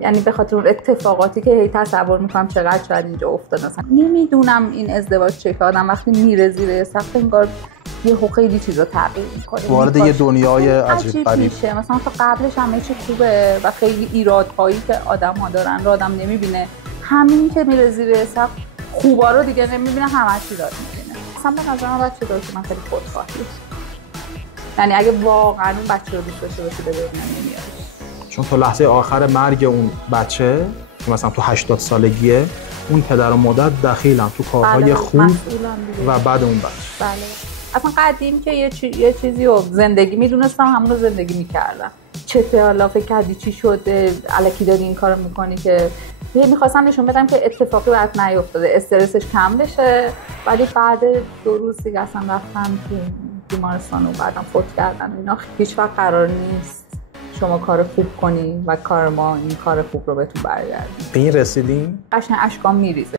یعنی به خاطر اون اتفاقاتی که هی تصور میکنم چقدر شاید اینجا افتاد. مثلا نمیدونم این ازدواج چه که آدم وقتی میره زیر سقف انگار یه خیلی چیزا تغییر میکنه، وارد یه دنیای عجیب غریب میشه. مثلا تا قبلش همه چی خوبه و خیلی ایرادهایی که آدم‌ها دارن رو آدم نمیبینه، همین که میره زیر سقف خوبا رو دیگه نمیبینه، همه چی داره میبینه. مثلا به نظر من بچه داره که من خیلی خودخواهی، یعنی اگه واقعا اون بچه رو دوست داشته باشه به دنیا نمیاره. چون تا لحظه آخر مرگ اون بچه که مثلا تو 80 سالگیه، اون پدر و مادر دخیلن تو کارهای خوب و بعد اون بچه. بله. اصلا قدیم که یه چیزی رو زندگی میدونستم، همون رو زندگی میکردم. چته حالا فکر کردی چی شده الکی داری این کارو میکنی، که میخواستم نشون بدم که اتفاقی برات نیفتاده، استرسش کم بشه. ولی بعد 2 روز دیگه اصلا رفتم تو بیمارستان و بعدم فوت کردن. اینا هیچ وقت قرار نیست شما کار خوب کنی و کار ما این کار خوب رو بهتون برگردیم. به این رسیدیم؟ قشنگ اشکام میریزه.